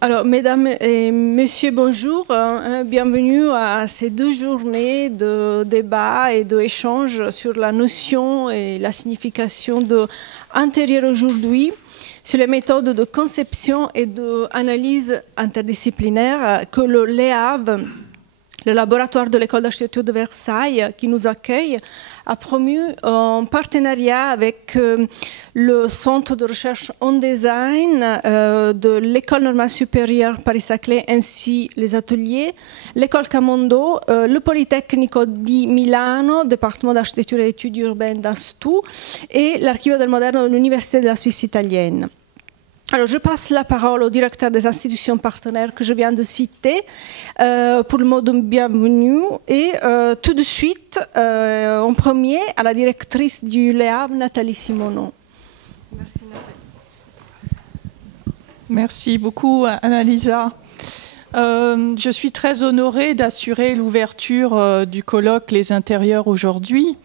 Alors, mesdames et messieurs, bonjour. Bienvenue à ces 2 journées de débat et d'échange sur la notion et la signification de intérieur aujourd'hui, sur les méthodes de conception et d'analyse interdisciplinaire que le LEAV, le laboratoire de l'École d'architecture de Versailles, qui nous accueille, a promu en partenariat avec le Centre de recherche en design de l'École normale supérieure Paris-Saclay, ainsi les ateliers, l'École Camondo, le Politecnico di Milano, département d'architecture et études urbaines d'Astou, et l'Archivio del Moderno de l'Université de la Suisse italienne. Alors, je passe la parole au directeur des institutions partenaires que je viens de citer pour le mot de bienvenue et tout de suite, en premier, à la directrice du LEAV, Nathalie Simoneau. Merci Nathalie. Merci beaucoup Annalisa. Je suis très honorée d'assurer l'ouverture du colloque Les Intérieurs aujourd'hui.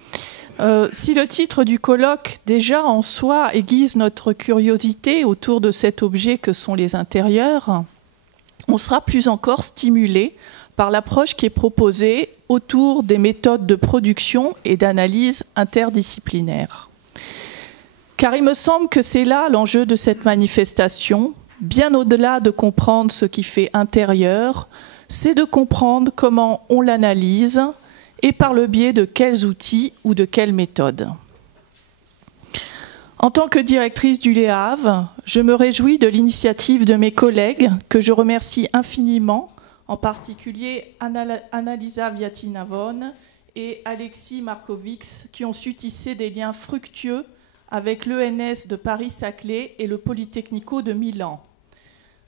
Si le titre du colloque, déjà en soi, aiguise notre curiosité autour de cet objet que sont les intérieurs, on sera plus encore stimulé par l'approche qui est proposée autour des méthodes de production et d'analyse interdisciplinaire. Car il me semble que c'est là l'enjeu de cette manifestation, bien au-delà de comprendre ce qui fait intérieur, c'est de comprendre comment on l'analyse, et par le biais de quels outils ou de quelles méthodes. En tant que directrice du LEAV, je me réjouis de l'initiative de mes collègues, que je remercie infiniment, en particulier Annalisa Viatinavon et Alexis Markovics, qui ont su tisser des liens fructueux avec l'ENS de Paris-Saclay et le Politecnico de Milan.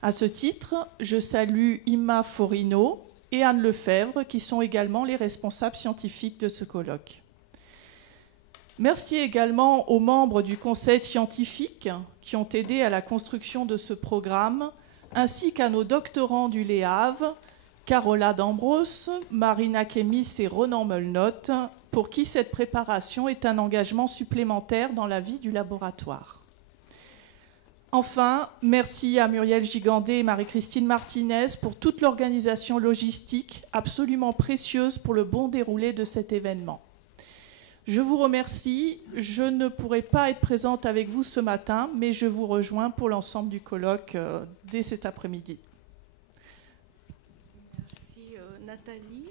À ce titre, je salue Imma Forino et Anne Lefebvre, qui sont également les responsables scientifiques de ce colloque. Merci également aux membres du conseil scientifique qui ont aidé à la construction de ce programme, ainsi qu'à nos doctorants du LEAV, Carola D'Ambros, Marina Kemis et Ronan Melnotte, pour qui cette préparation est un engagement supplémentaire dans la vie du laboratoire. Enfin, merci à Muriel Gigandé et Marie-Christine Martinez pour toute l'organisation logistique absolument précieuse pour le bon déroulé de cet événement. Je vous remercie. Je ne pourrai pas être présente avec vous ce matin, mais je vous rejoins pour l'ensemble du colloque dès cet après-midi. Merci Nathalie.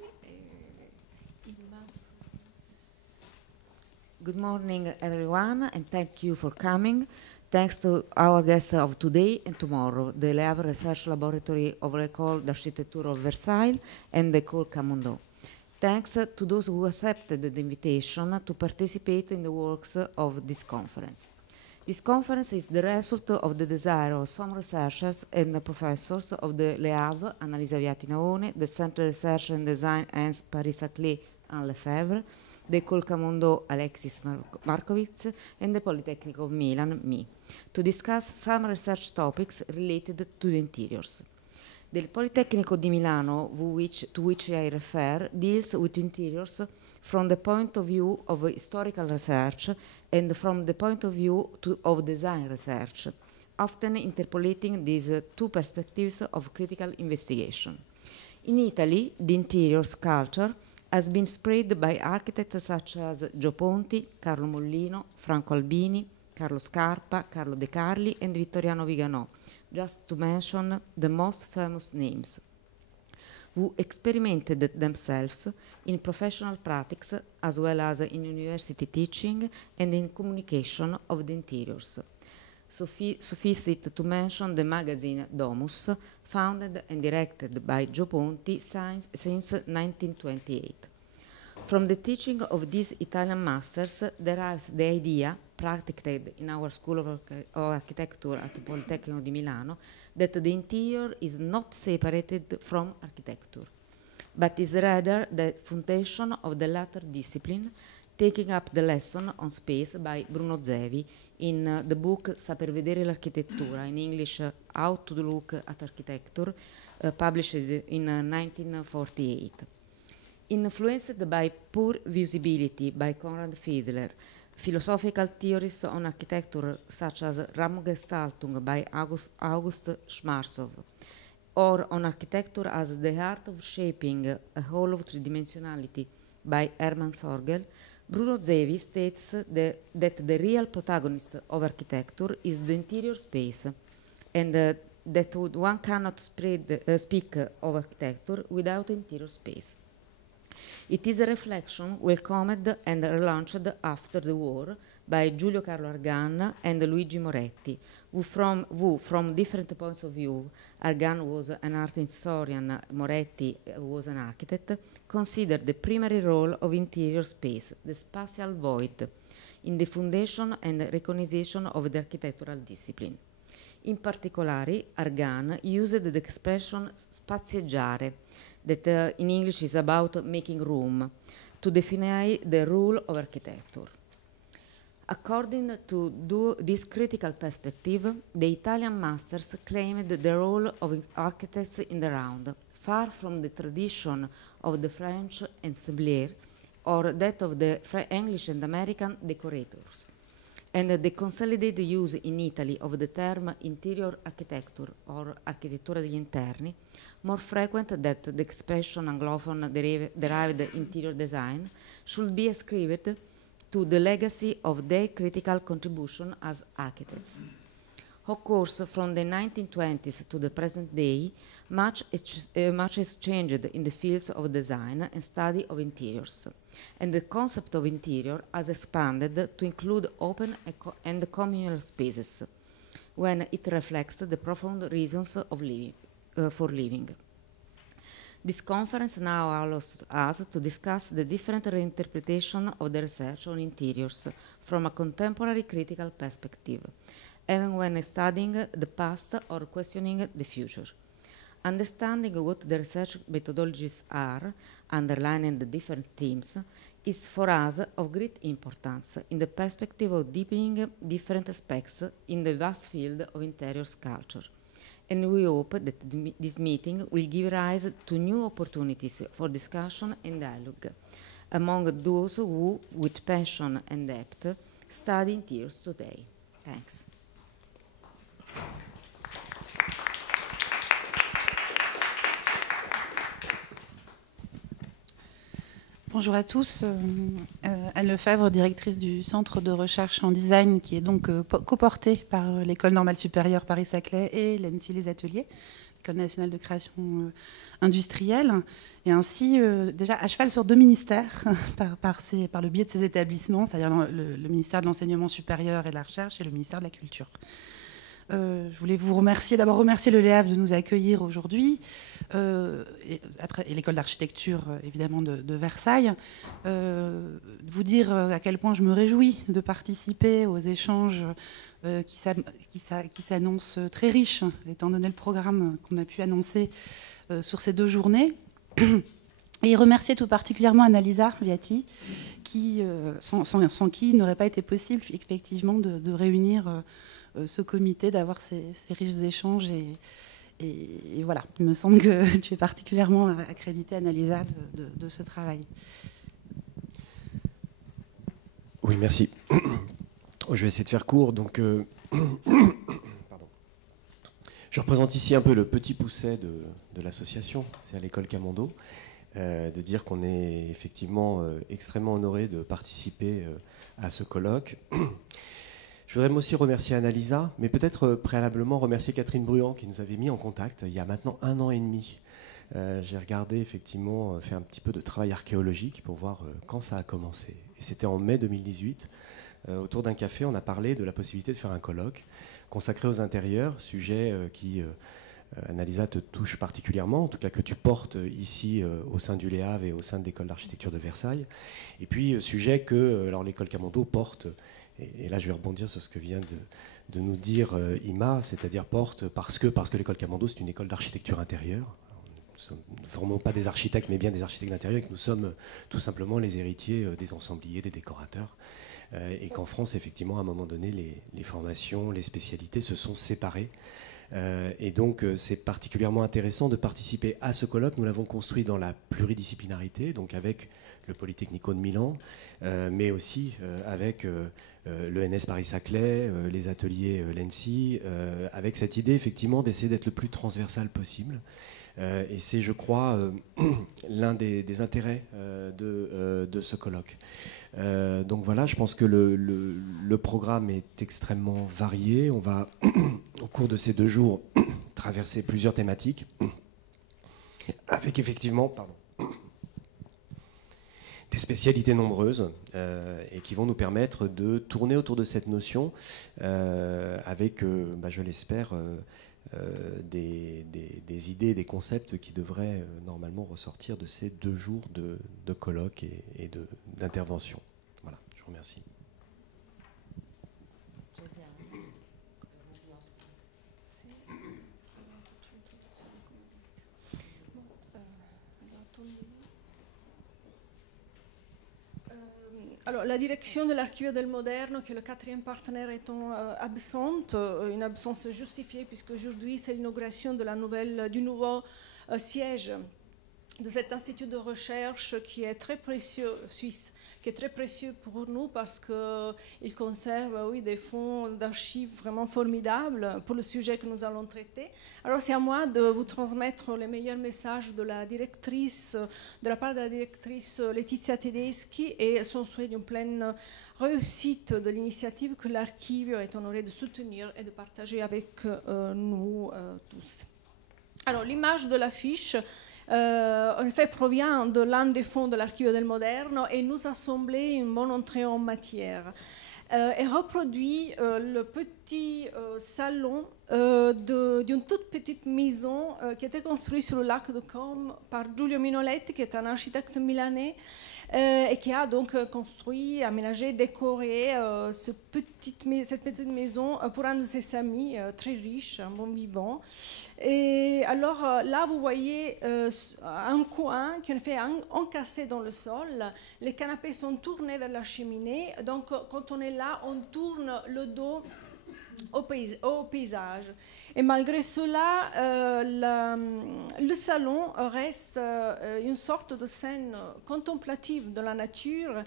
Et Imma. Good morning, everyone, and thank you for coming. Thanks to our guests of today and tomorrow, the LEAV Research Laboratory of l'École d'Architecture of Versailles and the École Camondo. Thanks to those who accepted the invitation to participate in the works of this conference. This conference is the result of the desire of some researchers and professors of the LEAV, Annalisa Viatinavone, the Centre de Research and Design ENS Paris-Saclay, Anne Lefebvre, the École Camondo Alexis Markovics, and the Polytechnic of Milan, me, to discuss some research topics related to the interiors. The Politecnico di Milano, to which I refer, deals with interiors from the point of view of historical research and from the point of view of design research, often interpolating these two perspectives of critical investigation. In Italy, the interiors culture has been spread by architects such as Gio Ponti, Carlo Mollino, Franco Albini, Carlo Scarpa, Carlo De Carli, and Vittoriano Viganò, just to mention the most famous names, who experimented themselves in professional practice as well as in university teaching and in communication of the interiors. Suffice it to mention the magazine Domus, founded and directed by Gio Ponti since 1928. From the teaching of these Italian masters derives the idea, practiced in our School of Architecture at the Politecnico di Milano, that the interior is not separated from architecture, but is rather the foundation of the latter discipline, taking up the lesson on space by Bruno Zevi in the book Saper vedere l'architettura, in English, How to Look at Architecture, published in 1948. Influenced by Pure Visibility by Konrad Fiedler, philosophical theories on architecture such as Raumgestaltung by August Schmarzow, or on architecture as the art of shaping a whole of three-dimensionality by Hermann Sorgel, Bruno Zevi states that the real protagonist of architecture is the interior space, and that one cannot speak of architecture without interior space. It is a reflection welcomed and relaunched after the war by Giulio Carlo Argan and Luigi Moretti, who from different points of view, Argan was an art historian, Moretti was an architect, considered the primary role of interior space, the spatial void, in the foundation and recognition of the architectural discipline. In particular, Argan used the expression spazieggiare, that in English is about making room, to define the rule of architecture. According to this critical perspective, the Italian masters claimed the role of architects in the round, far from the tradition of the French ensemblier or that of the English and American decorators, and the consolidated use in Italy of the term interior architecture or architettura degli interni, more frequent than the expression Anglophone derived interior design, should be ascribed to the legacy of their critical contribution as architects. Of course, from the 1920s to the present day, much has changed in the fields of design and study of interiors, and the concept of interior has expanded to include open and communal spaces, when it reflects the profound reasons of for living. This conference now allows us to discuss the different reinterpretation of the research on interiors from a contemporary critical perspective, even when studying the past or questioning the future. Understanding what the research methodologies are, underlining the different themes, is for us of great importance in the perspective of deepening different aspects in the vast field of interior sculpture. And we hope that this meeting will give rise to new opportunities for discussion and dialogue among those who, with passion and depth, study interiors today. Thanks. Bonjour à tous, Anne Lefebvre, directrice du Centre de recherche en design, qui est donc coporté par l'École normale supérieure Paris-Saclay et l'ENSI Les Ateliers, l'École nationale de création industrielle, et ainsi déjà à cheval sur deux ministères par le biais de ces établissements, c'est-à-dire le ministère de l'Enseignement supérieur et de la Recherche et le ministère de la Culture. Je voulais vous remercier, d'abord remercier le LEAV de nous accueillir aujourd'hui, et l'école d'architecture évidemment de Versailles, vous dire à quel point je me réjouis de participer aux échanges qui s'annoncent très riches, étant donné le programme qu'on a pu annoncer sur ces 2 journées. Et remercier tout particulièrement Annalisa Viati, qui, sans qui il n'aurait pas été possible effectivement de réunir ce comité, d'avoir ces riches échanges. Et voilà, il me semble que tu es particulièrement accréditée, Annalisa, de ce travail. Oui, merci. Je vais essayer de faire court. Donc, pardon. Je représente ici un peu le petit pousset de l'association, c'est à l'école Camondo, de dire qu'on est effectivement extrêmement honoré de participer à ce colloque. Je voudrais aussi remercier Annalisa, mais peut-être préalablement remercier Catherine Bruand qui nous avait mis en contact il y a maintenant 1 an et demi. J'ai regardé effectivement, fait un petit peu de travail archéologique pour voir quand ça a commencé. Et c'était en mai 2018. Autour d'un café, on a parlé de la possibilité de faire un colloque consacré aux intérieurs, sujet qui, Annalisa, te touche particulièrement, en tout cas que tu portes ici au sein du LEAV et au sein de l'École d'architecture de Versailles. Et puis, sujet que l'école Camondo porte. Et là, je vais rebondir sur ce que vient de nous dire Ima, c'est-à-dire porte parce que l'école Camondo, c'est une école d'architecture intérieure. Nous ne formons pas des architectes, mais bien des architectes d'intérieur, et que nous sommes tout simplement les héritiers des ensembliers, des décorateurs. Et qu'en France, effectivement, à un moment donné, les formations, les spécialités se sont séparées Et donc, c'est particulièrement intéressant de participer à ce colloque. Nous l'avons construit dans la pluridisciplinarité, donc avec le Polytechnico de Milan, mais aussi avec l'ENS Paris-Saclay, les ateliers l'ENSI, avec cette idée, effectivement, d'essayer d'être le plus transversal possible. Et c'est, je crois, l'un des intérêts de ce colloque. Donc voilà, je pense que le programme est extrêmement varié. On va, au cours de ces 2 jours, traverser plusieurs thématiques, avec effectivement des spécialités nombreuses, et qui vont nous permettre de tourner autour de cette notion avec, je l'espère, des idées, des concepts qui devraient normalement ressortir de ces 2 jours de colloque et d'intervention. Voilà, je vous remercie. Alors, la direction de l'Archivio del Moderno, qui est le 4e partenaire, étant absente, une absence justifiée, puisque aujourd'hui c'est l'inauguration du nouveau siège de cet institut de recherche qui est très précieux, suisse, qui est très précieux pour nous parce qu'il conserve des fonds d'archives vraiment formidables pour le sujet que nous allons traiter. Alors c'est à moi de vous transmettre les meilleurs messages de la part de la directrice Letizia Tedeschi et son souhait d'une pleine réussite de l'initiative que l'Archivio est honoré de soutenir et de partager avec nous tous. Alors l'image de l'affiche en effet provient de l'un des fonds de l'Archivio del Moderno et nous a semblé une bonne entrée en matière. Et reproduit le petit salon d'une toute petite maison qui était construite sur le lac de Como par Giulio Minoletti, qui est un architecte milanais et qui a donc construit, aménagé, décoré cette petite maison pour un de ses amis très riche, un bon vivant. Et alors là, vous voyez un coin qui est fait encassé dans le sol. Les canapés sont tournés vers la cheminée. Donc, quand on est là, on tourne le dos au paysage. Et malgré cela, le salon reste une sorte de scène contemplative de la nature,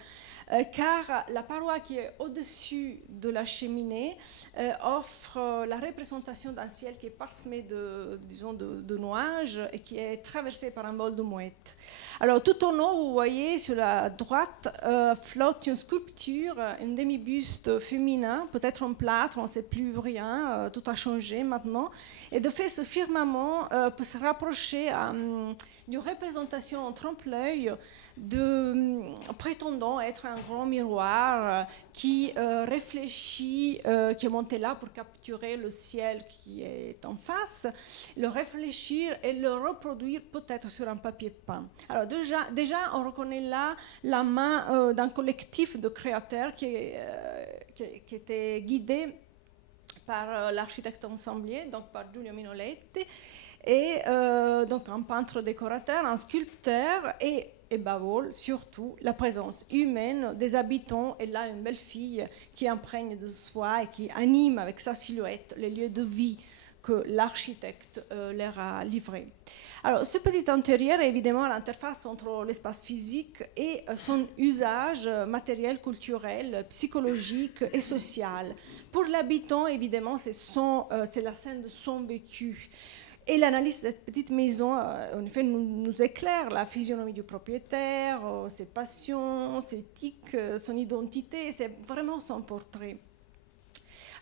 car la paroi qui est au-dessus de la cheminée offre la représentation d'un ciel qui est parsemé de nuages et qui est traversé par un vol de mouettes. Alors tout en haut, vous voyez sur la droite flotte une sculpture, un demi-buste féminin, peut-être en plâtre, on ne sait plus rien, tout a changé maintenant. Et de fait, ce firmament peut se rapprocher d'une représentation en trompe-l'œil prétendant être un grand miroir qui réfléchit, qui est monté là pour capturer le ciel qui est en face, le réfléchir et le reproduire peut-être sur un papier peint. Alors déjà on reconnaît là la main d'un collectif de créateurs qui était guidé par l'architecte ensemblier, donc par Giulio Minoletti, et donc un peintre décorateur, un sculpteur et Bavol, surtout la présence humaine des habitants, et là une belle fille qui imprègne de soi et qui anime avec sa silhouette les lieux de vie que l'architecte leur a livrés. Alors, ce petit intérieur est évidemment l'interface entre l'espace physique et son usage matériel, culturel, psychologique et social. Pour l'habitant, évidemment, c'est la scène de son vécu. Et l'analyse de cette petite maison, en effet, nous éclaire la physionomie du propriétaire, ses passions, ses tics, son identité, c'est vraiment son portrait.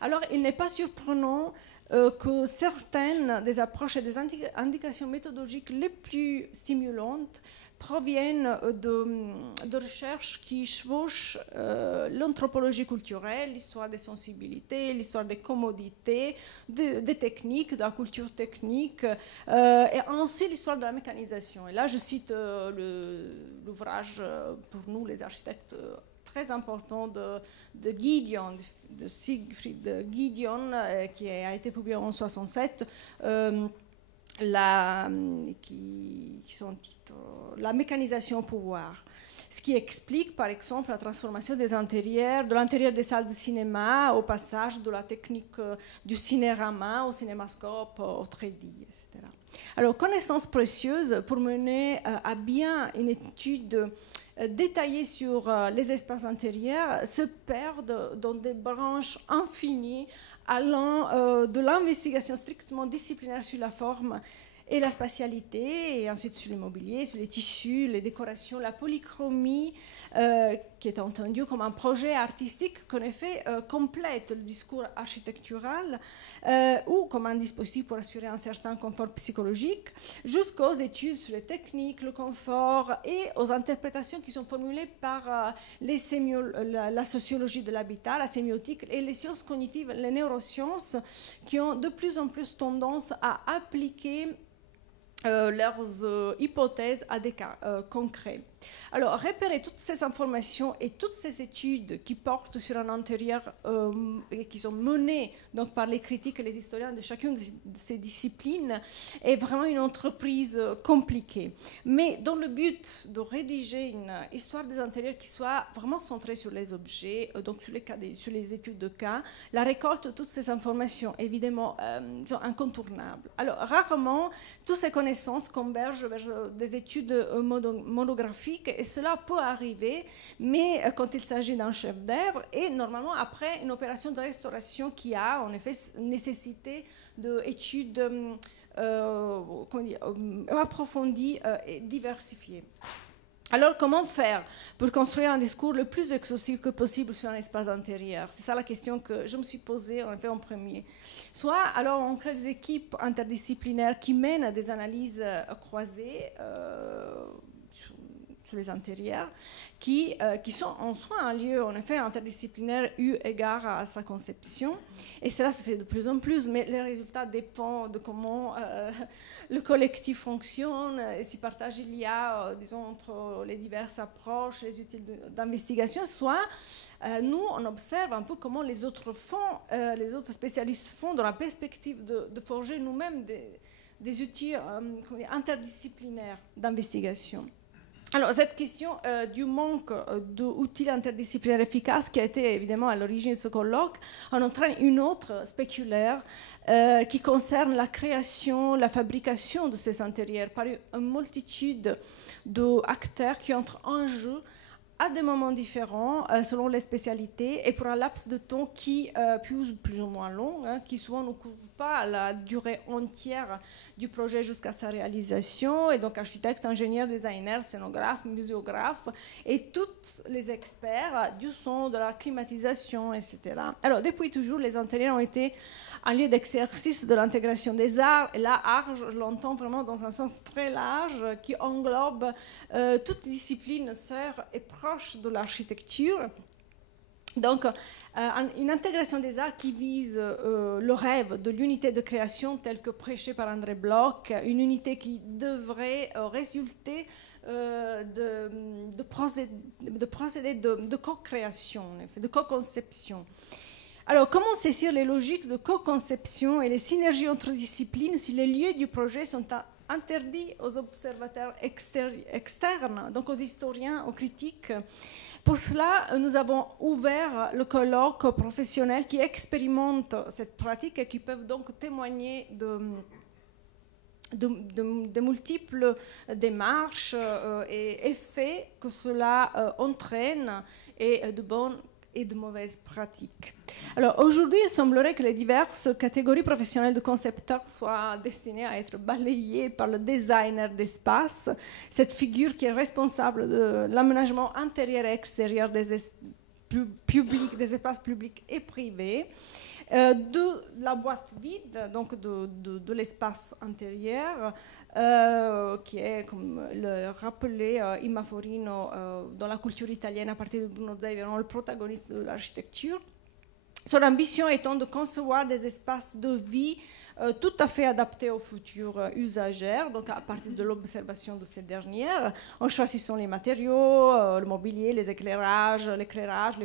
Alors, il n'est pas surprenant que certaines des approches et des indications méthodologiques les plus stimulantes proviennent de recherches qui chevauchent l'anthropologie culturelle, l'histoire des sensibilités, l'histoire des commodités, des techniques, de la culture technique, et ainsi l'histoire de la mécanisation. Et là, je cite l'ouvrage, pour nous, les architectes, très important de Gideon, de Siegfried Gideon, qui a été publié en 1967, qui son titre, La mécanisation au pouvoir. Ce qui explique, par exemple, la transformation des intérieurs, de l'intérieur des salles de cinéma au passage de la technique du cinérama au cinémascope, au 3D, etc. Alors, connaissances précieuses pour mener à bien une étude détaillées sur les espaces intérieurs se perdent dans des branches infinies allant de l'investigation strictement disciplinaire sur la forme et la spatialité, et ensuite sur l'immobilier, sur les tissus, les décorations, la polychromie, qui est entendue comme un projet artistique qu'en effet complète le discours architectural, ou comme un dispositif pour assurer un certain confort psychologique, jusqu'aux études sur les techniques, le confort, et aux interprétations qui sont formulées par la sociologie de l'habitat, la sémiotique, et les sciences cognitives, les neurosciences, qui ont de plus en plus tendance à appliquer leurs hypothèses à des cas concrets. Alors, repérer toutes ces informations et toutes ces études qui portent sur un intérieur et qui sont menées donc, par les critiques et les historiens de chacune de ces disciplines est vraiment une entreprise compliquée. Mais dans le but de rédiger une histoire des intérieurs qui soit vraiment centrée sur les objets, donc sur les études de cas, la récolte de toutes ces informations, évidemment, sont incontournables. Alors, rarement, toutes ces connaissances convergent vers des études monographiques, et cela peut arriver, mais quand il s'agit d'un chef d'œuvre, et normalement après une opération de restauration qui a en effet nécessité d'études approfondies et diversifiées. Alors, comment faire pour construire un discours le plus exhaustif que possible sur un espace intérieur? C'est ça la question que je me suis posée en fait en premier. Soit, alors, on crée des équipes interdisciplinaires qui mènent des analyses croisées sur les intérieurs, qui sont en soi un lieu, en effet, interdisciplinaire eu égard à sa conception. Et cela se fait de plus en plus, mais les résultats dépendent de comment le collectif fonctionne, et si partage il y a, disons, entre les diverses approches, les outils d'investigation, soit nous, on observe un peu comment les autres font, les autres spécialistes font dans la perspective de forger nous-mêmes des outils interdisciplinaires d'investigation. Alors, cette question du manque d'outils interdisciplinaires efficaces qui a été évidemment à l'origine de ce colloque en entraîne une autre spéculaire qui concerne la création, la fabrication de ces intérieurs par une multitude d'acteurs qui entrent en jeu à des moments différents, selon les spécialités, et pour un laps de temps qui plus ou moins long, qui souvent ne couvre pas la durée entière du projet jusqu'à sa réalisation, et donc architectes, ingénieurs, designers, scénographes, muséographes, et tous les experts du son, de la climatisation, etc. Alors, depuis toujours, les intérieurs ont été un lieu d'exercice de l'intégration des arts, et là, art, je l'entends vraiment dans un sens très large, qui englobe toutes disciplines sœurs et proches de l'architecture. Donc, une intégration des arts qui vise le rêve de l'unité de création tel que prêché par André Bloch, une unité qui devrait résulter de procédés de co-création, de co-conception. Alors, comment saisir les logiques de co-conception et les synergies entre disciplines si les lieux du projet sont interdits aux observateurs externes, donc aux historiens, aux critiques? Pour cela, nous avons ouvert le colloque professionnel qui expérimente cette pratique et qui peuvent donc témoigner de multiples démarches et effets que cela entraîne et de bonnes et de mauvaises pratiques. Alors aujourd'hui, il semblerait que les diverses catégories professionnelles de concepteurs soient destinées à être balayées par le designer d'espace, cette figure qui est responsable de l'aménagement intérieur et extérieur des espaces publics et privés, de la boîte vide, donc de l'espace intérieur, qui est, comme le rappelait Imma Forino, dans la culture italienne à partir de Bruno Zai, le protagoniste de l'architecture. Son ambition étant de concevoir des espaces de vie tout à fait adaptées aux futurs usagères, donc à partir de l'observation de ces dernières, en choisissant les matériaux, le mobilier, l'éclairage, les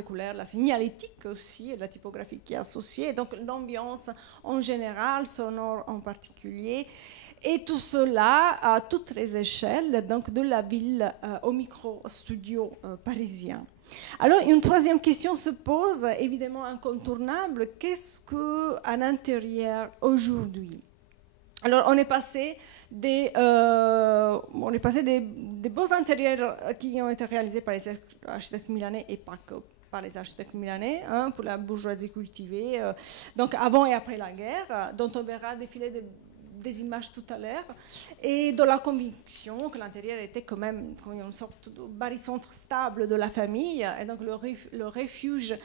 couleurs, la signalétique aussi, et la typographie qui est associée, donc l'ambiance en général, sonore en particulier, et tout cela à toutes les échelles, donc de la ville au micro-studio parisien. Alors, une troisième question se pose, évidemment incontournable, qu'est-ce qu'un intérieur aujourd'hui? Alors, on est passé des beaux intérieurs qui ont été réalisés par les architectes milanais et pas que par les architectes milanais, hein, pour la bourgeoisie cultivée, donc avant et après la guerre, dont on verra défiler des images tout à l'heure, et de la conviction que l'intérieur était quand même comme une sorte de barycentre stable de la famille, et donc le refuge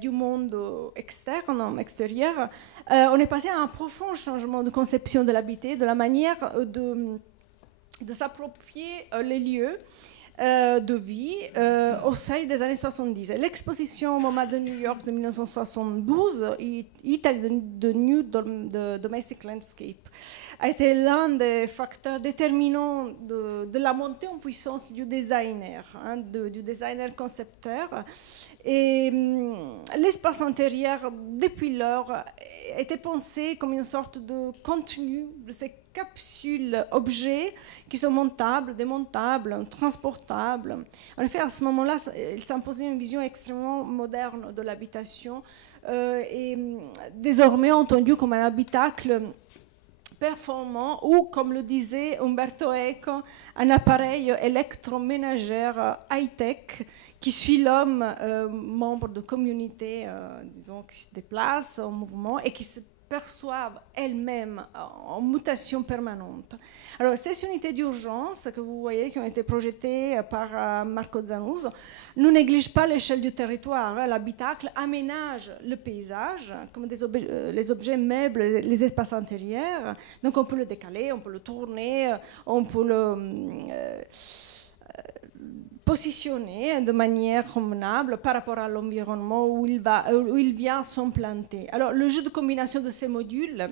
du monde extérieur. On est passé à un profond changement de conception de l'habité, de la manière de s'approprier les lieux de vie au seuil des années 70. L'exposition MoMA de New York de 1972, Italy de New Domestic Landscape, a été l'un des facteurs déterminants de la montée en puissance du designer, hein, du designer concepteur. Et l'espace intérieur, depuis lors, était pensé comme une sorte de contenu de ces capsules objets qui sont montables, démontables, transportables. En effet, à ce moment-là, il s'imposait une vision extrêmement moderne de l'habitation et désormais entendu comme un habitacle performant ou, comme le disait Umberto Eco, un appareil électroménager high-tech qui suit l'homme, membre de communauté, disons, qui se déplace en mouvement et qui se perçoivent elles-mêmes en mutation permanente. Alors, ces unités d'urgence que vous voyez qui ont été projetées par Marco Zanuzzo ne négligent pas l'échelle du territoire. L'habitacle aménage le paysage comme les objets meubles, les espaces intérieurs. Donc, on peut le décaler, on peut le tourner, on peut le positionner de manière convenable par rapport à l'environnement où il vient s'implanter. Alors, le jeu de combination de ces modules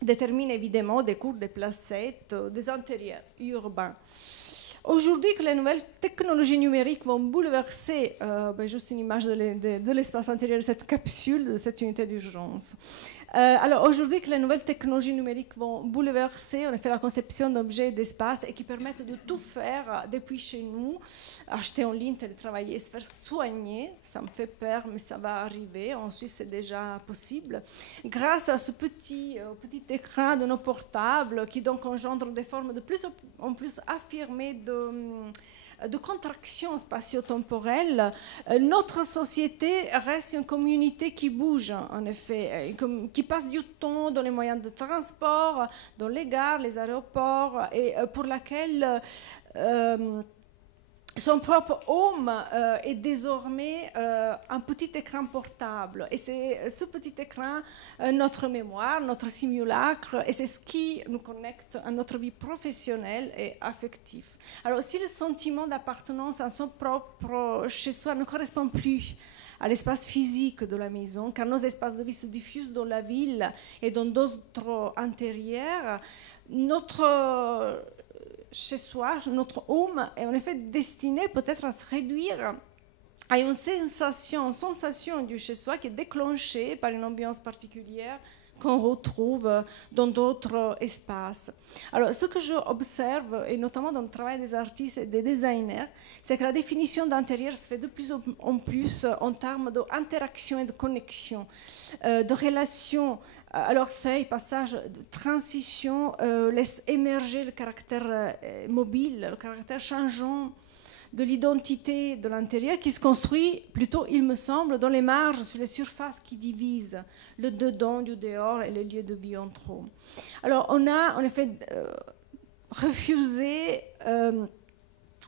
détermine évidemment des cours, des placettes, des intérieurs urbains. Aujourd'hui, que les nouvelles technologies numériques vont bouleverser, juste une image de l'espace intérieur de cette capsule, de cette unité d'urgence. Alors aujourd'hui, que les nouvelles technologies numériques vont bouleverser, en effet, la conception d'objets et d'espaces et qui permettent de tout faire depuis chez nous, acheter en ligne, télétravailler, se faire soigner. Ça me fait peur, mais ça va arriver. En Suisse, c'est déjà possible. Grâce à ce petit écran de nos portables qui donc engendre des formes de plus en plus affirmées de contraction spatio-temporelle, notre société reste une communauté qui bouge, en effet, qui passe du temps dans les moyens de transport, dans les gares, les aéroports, et pour laquelle son propre home est désormais un petit écran portable. Et c'est ce petit écran, notre mémoire, notre simulacre, et c'est ce qui nous connecte à notre vie professionnelle et affective. Alors, si le sentiment d'appartenance à son propre chez-soi ne correspond plus à l'espace physique de la maison, car nos espaces de vie se diffusent dans la ville et dans d'autres intérieurs, notre chez soi, notre home est en effet destiné peut-être à se réduire à une sensation du chez soi qui est déclenchée par une ambiance particulière qu'on retrouve dans d'autres espaces. Alors, ce que j'observe, et notamment dans le travail des artistes et des designers, c'est que la définition d'intérieur se fait de plus en plus en termes d'interaction et de connexion, de relations. Alors, seuil, passage, de transition laisse émerger le caractère mobile, le caractère changeant de l'identité de l'intérieur qui se construit plutôt, il me semble, dans les marges, sur les surfaces qui divisent le dedans du dehors et les lieux de vie entre eux. Alors, on a en effet refusé,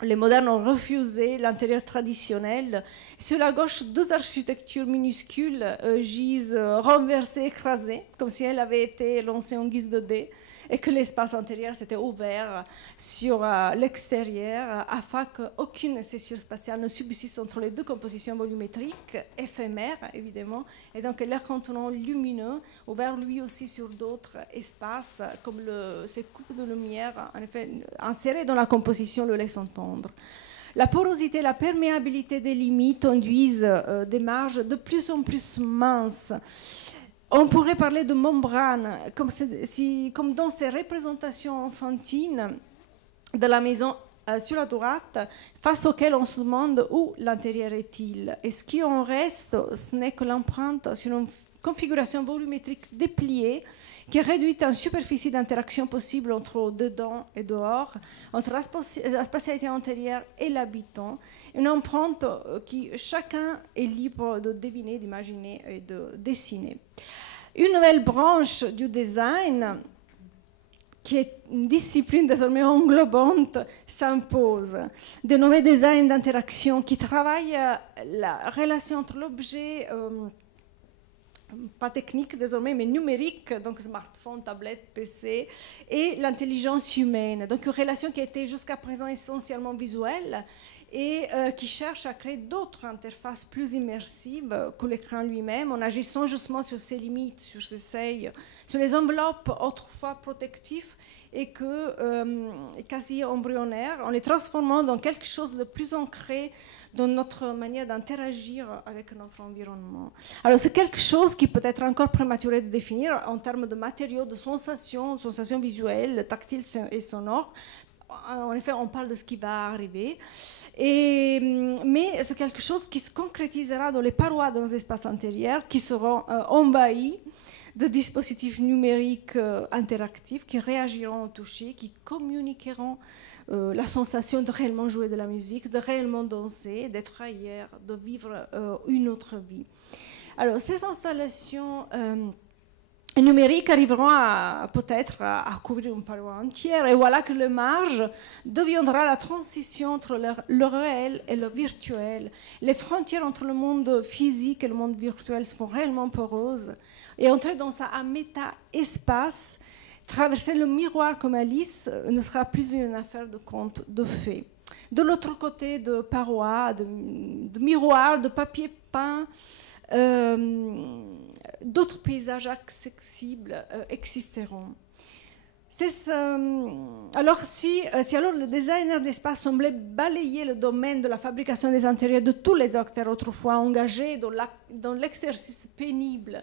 les modernes ont refusé l'intérieur traditionnel. Sur la gauche, deux architectures minuscules gisent renversées, écrasées, comme si elles avaient été lancées en guise de dés. et que l'espace intérieur s'était ouvert sur l'extérieur afin qu'aucune césure spatiale ne subsiste entre les deux compositions volumétriques, éphémères évidemment, et donc l'air contenant lumineux, ouvert lui aussi sur d'autres espaces, comme ces coupes de lumière, en effet, insérées dans la composition le laissent entendre. La porosité, la perméabilité des limites induisent des marges de plus en plus minces. On pourrait parler de membrane, comme dans ces représentations enfantines de la maison sur la droite, face auxquelles on se demande où l'intérieur est-il. Et ce qui en reste, ce n'est que l'empreinte sur une configuration volumétrique dépliée qui réduit une superficie d'interaction possible entre dedans et dehors, entre la spatialité antérieure et l'habitant, une empreinte qui chacun est libre de deviner, d'imaginer et de dessiner. Une nouvelle branche du design, qui est une discipline désormais englobante, s'impose. De nouveaux designs d'interaction qui travaillent la relation entre l'objet pas technique désormais, mais numérique, donc smartphone, tablette, PC, et l'intelligence humaine. Donc une relation qui a été jusqu'à présent essentiellement visuelle et qui cherche à créer d'autres interfaces plus immersives que l'écran lui-même, en agissant justement sur ses limites, sur ses seuils, sur les enveloppes autrefois protectives et quasi embryonnaires, en les transformant dans quelque chose de plus ancré dans notre manière d'interagir avec notre environnement. Alors c'est quelque chose qui peut être encore prématuré de définir en termes de matériaux, de sensations visuelles, tactiles et sonores. En effet, on parle de ce qui va arriver. Mais c'est quelque chose qui se concrétisera dans les parois de nos espaces intérieurs, qui seront envahis de dispositifs numériques interactifs qui réagiront au toucher, qui communiqueront la sensation de réellement jouer de la musique, de réellement danser, d'être ailleurs, de vivre une autre vie. Alors, ces installations numériques arriveront peut-être à couvrir une paroi entière, et voilà que le marge deviendra la transition entre le réel et le virtuel. Les frontières entre le monde physique et le monde virtuel seront réellement poreuses, et entrer dans un méta-espace, traverser le miroir comme Alice, ne sera plus une affaire de conte de fées. De l'autre côté de parois, de miroirs, de papier peint, d'autres paysages accessibles existeront. Alors si le designer d'espace semblait balayer le domaine de la fabrication des intérieurs de tous les acteurs autrefois engagés dans l'exercice pénible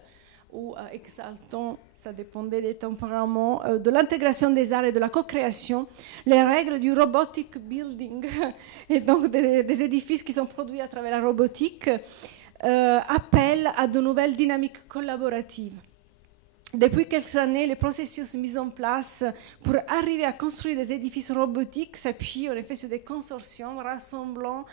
ou exaltant, ça dépendait des tempéraments, de l'intégration des arts et de la co-création, les règles du robotic building, et donc des édifices qui sont produits à travers la robotique, appellent à de nouvelles dynamiques collaboratives. Depuis quelques années, les processus mis en place pour arriver à construire des édifices robotiques s'appuient en effet sur des consortiums rassemblant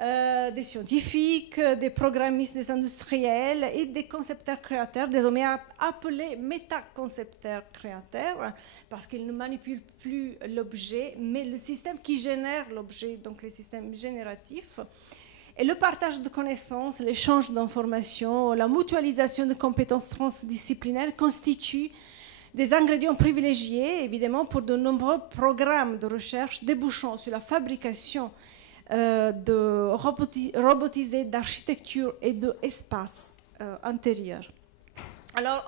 des scientifiques, des programmistes, des industriels et des concepteurs créateurs, désormais appelés métaconcepteurs créateurs, parce qu'ils ne manipulent plus l'objet, mais le système qui génère l'objet, donc les systèmes génératifs. Et le partage de connaissances, l'échange d'informations, la mutualisation de compétences transdisciplinaires constituent des ingrédients privilégiés, évidemment, pour de nombreux programmes de recherche débouchant sur la fabrication de robotisés d'architecture et d'espace intérieur. Alors,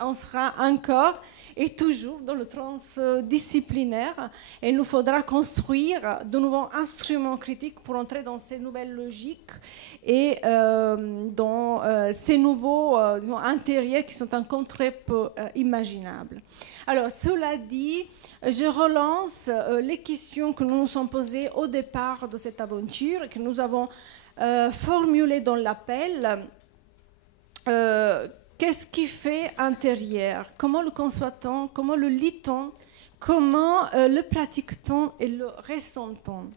on sera encore et toujours dans le transdisciplinaire, et il nous faudra construire de nouveaux instruments critiques pour entrer dans ces nouvelles logiques et dans ces nouveaux intérieurs qui sont encore très peu imaginables. Alors, cela dit, je relance les questions que nous nous sommes posées au départ de cette aventure et que nous avons formulées dans l'appel. Qu'est-ce qui fait intérieur? Comment le conçoit-on? Comment le lit-on? Comment le pratique-t-on et le ressent-on?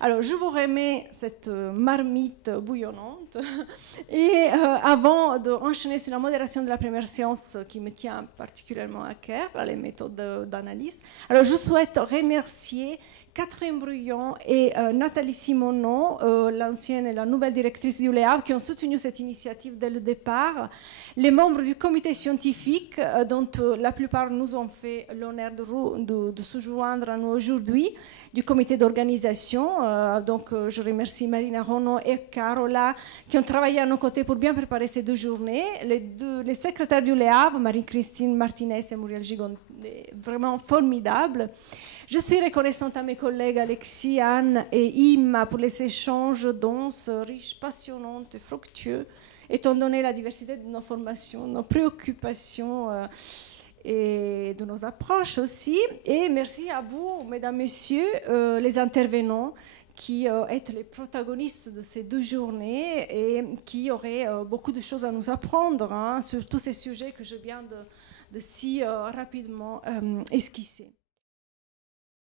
Alors, je vous remets cette marmite bouillonnante. Et avant d'enchaîner sur la modération de la première séance qui me tient particulièrement à cœur, les méthodes d'analyse, alors je souhaite remercier Catherine Brouillon et Nathalie Simonon, l'ancienne et la nouvelle directrice du LEAV, qui ont soutenu cette initiative dès le départ, les membres du comité scientifique, dont la plupart nous ont fait l'honneur de se joindre à nous aujourd'hui, du comité d'organisation. Donc je remercie Marina Rono et Carola qui ont travaillé à nos côtés pour bien préparer ces 2 journées. Les secrétaires du LEAV, Marie-Christine Martinez et Muriel Gigon, vraiment formidables. Je suis reconnaissante à mes collègues Alexis, Anne et Imma pour les échanges denses, riches, passionnants et fructueux, étant donné la diversité de nos formations, nos préoccupations et de nos approches aussi. Et merci à vous, mesdames, messieurs, les intervenants, qui êtes les protagonistes de ces 2 journées et qui auraient beaucoup de choses à nous apprendre sur tous ces sujets que je viens de si rapidement esquisser.